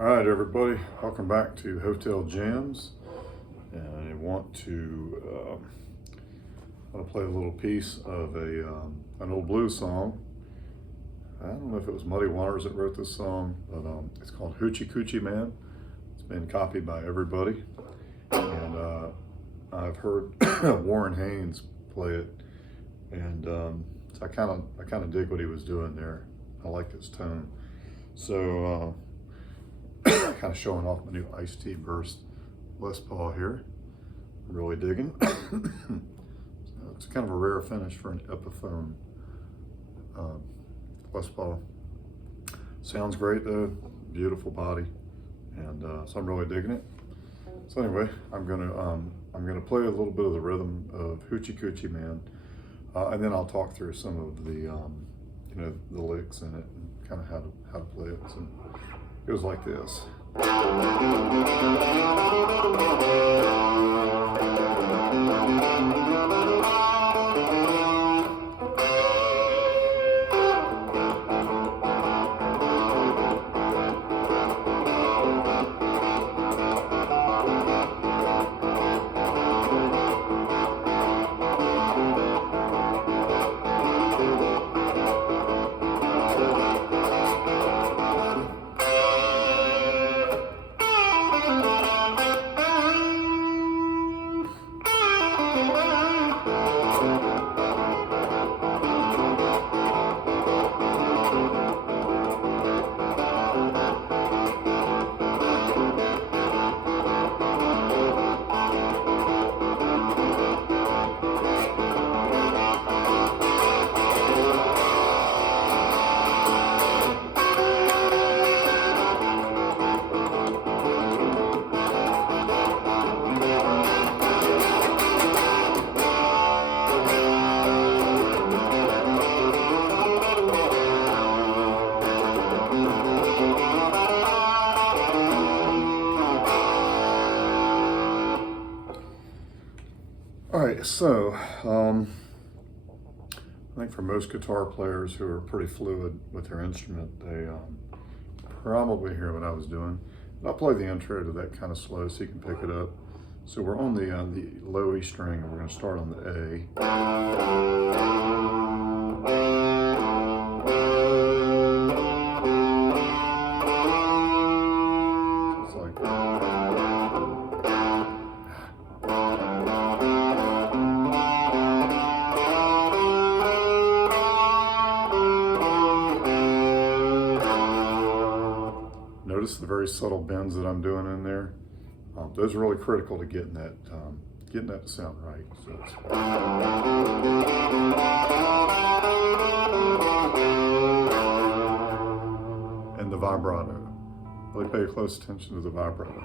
All right, everybody, welcome back to Hotel Jams. And I want to play a little piece of an old blues song. I don't know if it was Muddy Waters that wrote this song, but it's called Hoochie Coochie Man. It's been copied by everybody, and I've heard Warren Haynes play it, and so I kind of dig what he was doing there. I like his tone. So. Kind of showing off my new Iced Tea Burst Les Paul here. I'm really digging. So it's kind of a rare finish for an Epiphone Les Paul. Sounds great though, beautiful body, and so I'm really digging it. So anyway, I'm gonna play a little bit of the rhythm of Hoochie Coochie Man, and then I'll talk through some of the the licks in it and kind of how to play it. So it goes like this. All right, so I think for most guitar players who are pretty fluid with their instrument, they probably hear what I was doing. I'll play the intro to that kind of slow so you can pick it up. So we're on the low E string, and we're going to start on the A. Notice the very subtle bends that I'm doing in there. Those are really critical to getting that to sound right. So and the vibrato. Really pay close attention to the vibrato.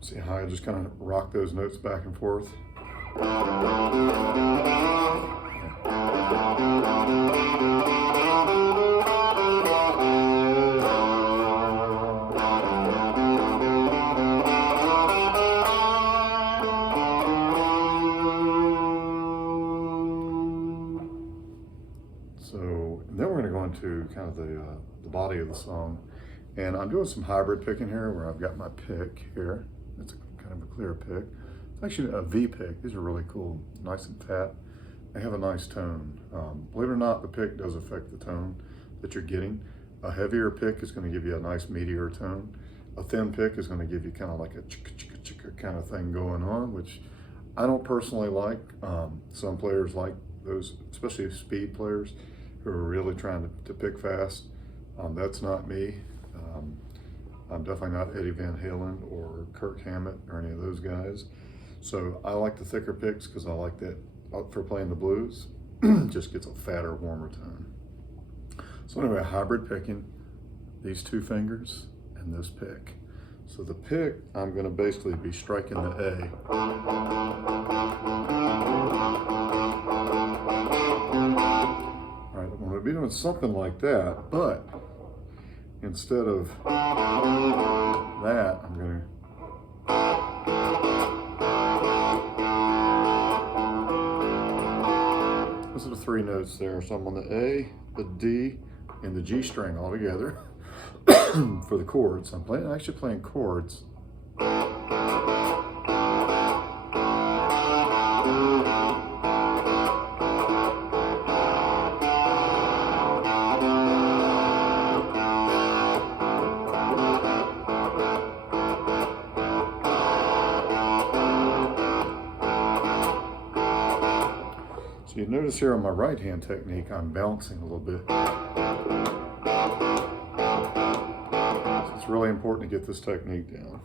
See how I just kind of rock those notes back and forth? So then we're going to go into kind of the body of the song. And I'm doing some hybrid picking here where I've got my pick here. It's kind of a clear pick. It's actually a V pick. These are really cool, nice and fat. They have a nice tone. Believe it or not, the pick does affect the tone that you're getting. A heavier pick is going to give you a nice meatier tone. A thin pick is going to give you kind of like a chicka chicka chicka kind of thing going on, which I don't personally like. Some players like those, especially speed players who are really trying to pick fast. That's not me. I'm definitely not Eddie Van Halen or Kirk Hammett or any of those guys. So I like the thicker picks because I like that for playing the blues. Just gets a fatter, warmer tone. So anyway, hybrid picking, these two fingers and this pick. So the pick, I'm going to basically be striking the A. All right, I'm going to be doing something like that, but instead of that, I'm going to those are the three notes there. So I'm on the A, the D, and the G string all together for the chords. I'm actually playing chords. So you notice here on my right hand technique, I'm bouncing a little bit. So it's really important to get this technique down.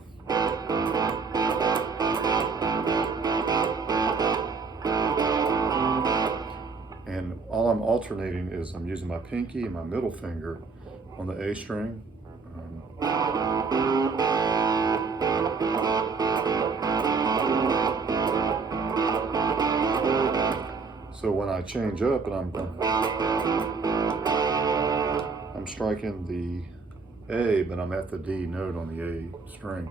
And all I'm alternating is I'm using my pinky and my middle finger on the A string. So when I change up and I'm striking the A, but I'm at the D note on the A string.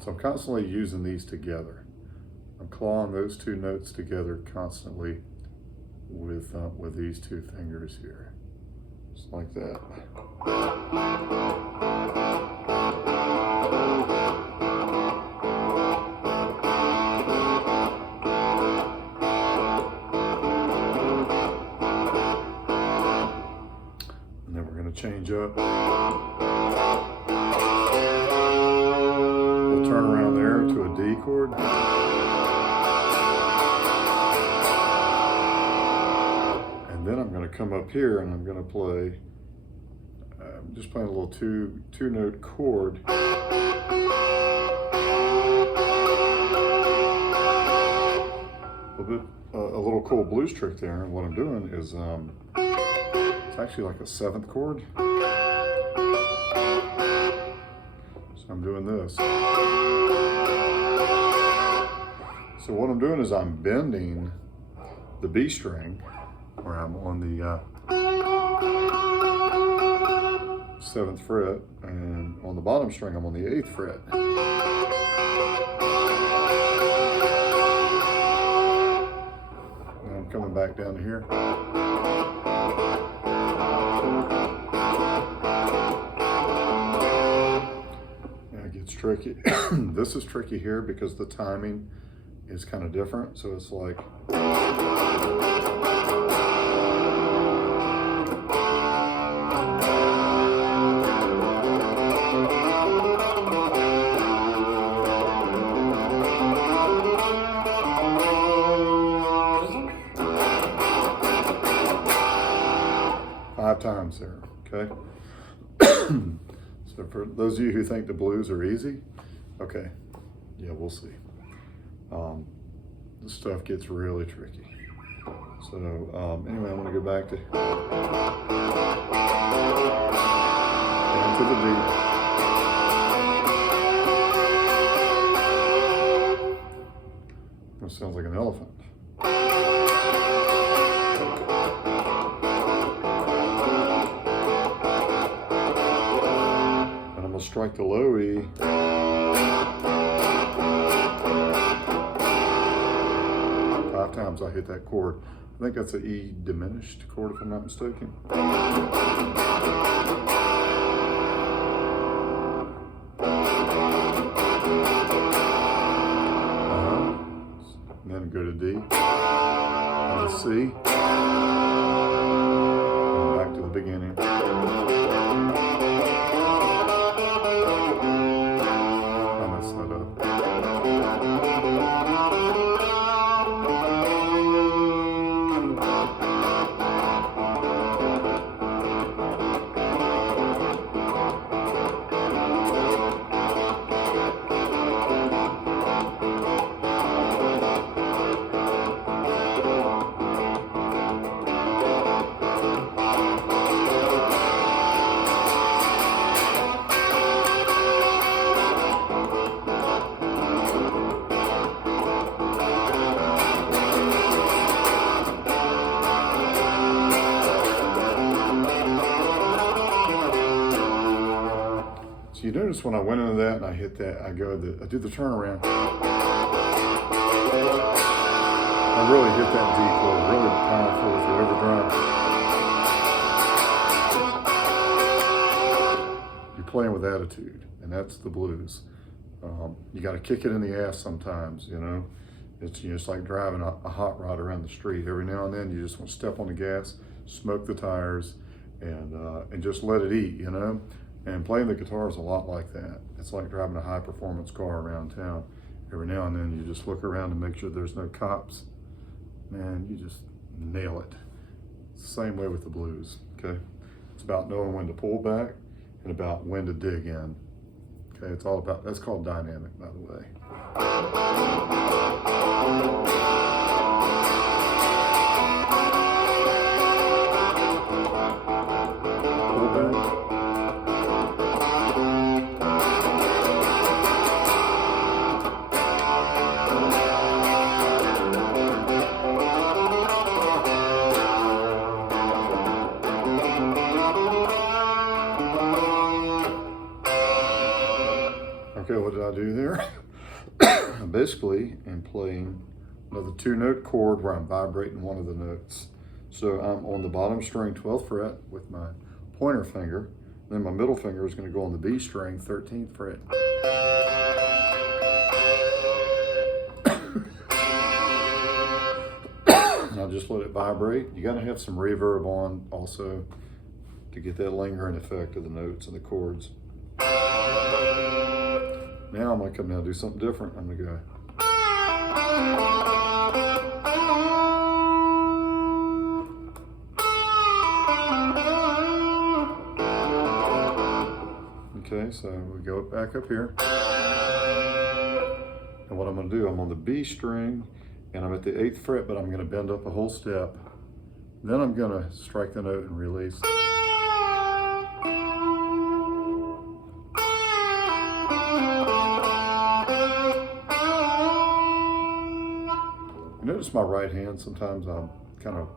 So I'm constantly using these together. I'm clawing those two notes together constantly with these two fingers here, just like that. And then we're going to change up. We'll turn around there to a D chord. And then I'm going to come up here and I'm going to play, I'm just playing a little two note chord. A little cool blues trick there, and what I'm doing is it's actually like a seventh chord. So I'm doing this. So what I'm doing is I'm bending the B string, where I'm on the 7th fret, and on the bottom string I'm on the 8th fret. And I'm coming back down to here. And it gets tricky. This is tricky here because the timing is kind of different, so it's like times there, okay? So for those of you who think the blues are easy, okay, yeah, we'll see. This stuff gets really tricky. So anyway, I'm going to go back to down to the D. That sounds like an elephant. Strike the low E. 5 times I hit that chord. I think that's an E diminished chord if I'm not mistaken. And then go to D and C. And back to the beginning. notice when I went into that and I hit that, I do the turnaround. I really hit that D chord, really powerful with the overdrive. You're playing with attitude, and that's the blues. You got to kick it in the ass sometimes, you know. It's like driving a hot rod around the street. Every now and then you just want to step on the gas, smoke the tires, and just let it eat, you know. And playing the guitar is a lot like that. It's like driving a high performance car around town. Every now and then you just look around and make sure there's no cops. Man, you just nail it. It's the same way with the blues, okay? It's about knowing when to pull back and about when to dig in. Okay, it's all about, that's called dynamic, by the way. Pull back. Okay, what did I do there? I basically am playing another 2-note chord where I'm vibrating one of the notes. So I'm on the bottom string, 12th fret with my pointer finger. Then my middle finger is going to go on the B string, 13th fret. And I'll just let it vibrate. You got to have some reverb on also to get that lingering effect of the notes and the chords. Now I'm going to come down and do something different. I'm going to go. Okay, so we go back up here. And what I'm going to do, I'm on the B string and I'm at the 8th fret, but I'm going to bend up a whole step. Then I'm going to strike the note and release. Notice my right hand, sometimes I'm kind of,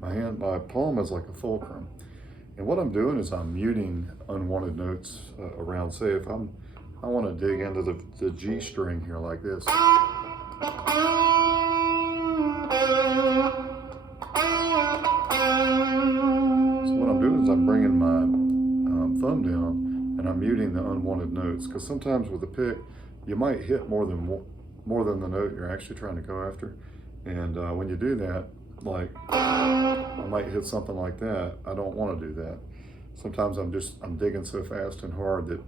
my palm is like a fulcrum. And what I'm doing is I'm muting unwanted notes around. Say if I want to dig into the G string here like this. So what I'm doing is I'm bringing my thumb down and I'm muting the unwanted notes. Because sometimes with a pick, you might hit more than the note you're actually trying to go after. And when you do that, like I might hit something like that. I don't want to do that. Sometimes I'm digging so fast and hard that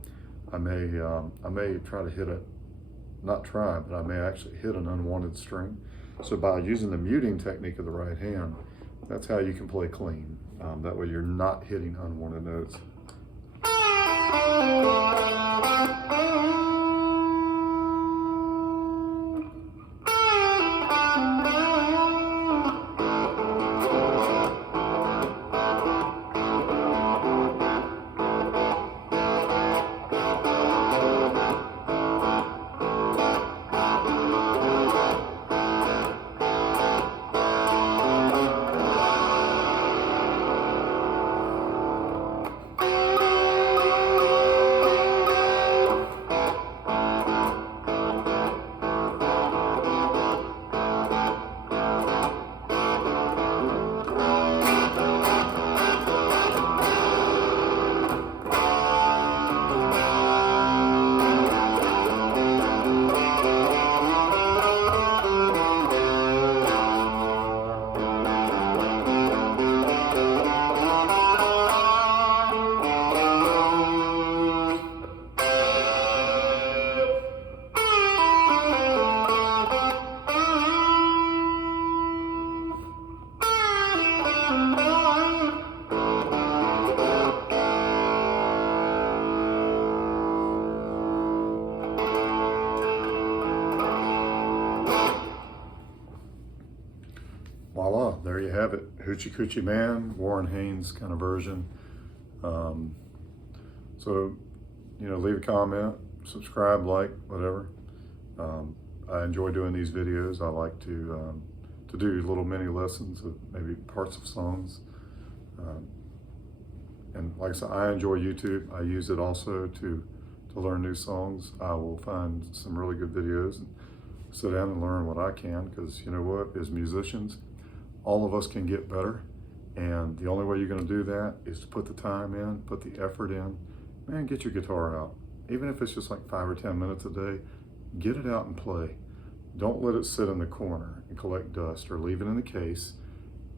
I may try to hit not try, but I may actually hit an unwanted string. So by using the muting technique of the right hand, that's how you can play clean. That way you're not hitting unwanted notes. Voila, there you have it. Hoochie Coochie Man, Warren Haynes kind of version. So, leave a comment, subscribe, like, whatever. I enjoy doing these videos. I like to do little mini lessons of maybe parts of songs. And like I said, I enjoy YouTube. I use it also to to learn new songs. I will find some really good videos and sit down and learn what I can, because you know what, as musicians, all of us can get better. And the only way you're going to do that is to put the time in, put the effort in. Man, get your guitar out. Even if it's just like 5 or 10 minutes a day, get it out and play. Don't let it sit in the corner and collect dust, or leave it in the case.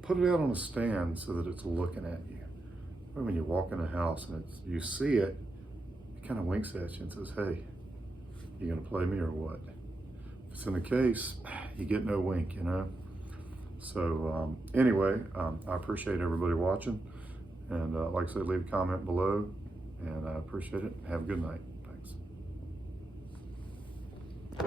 Put it out on a stand so that it's looking at you. When you walk in a house and you see it, it kind of winks at you and says, hey, you gonna play me or what? If it's in the case, you get no wink, you know? So anyway, I appreciate everybody watching. And like I said, leave a comment below, and I appreciate it. Have a good night.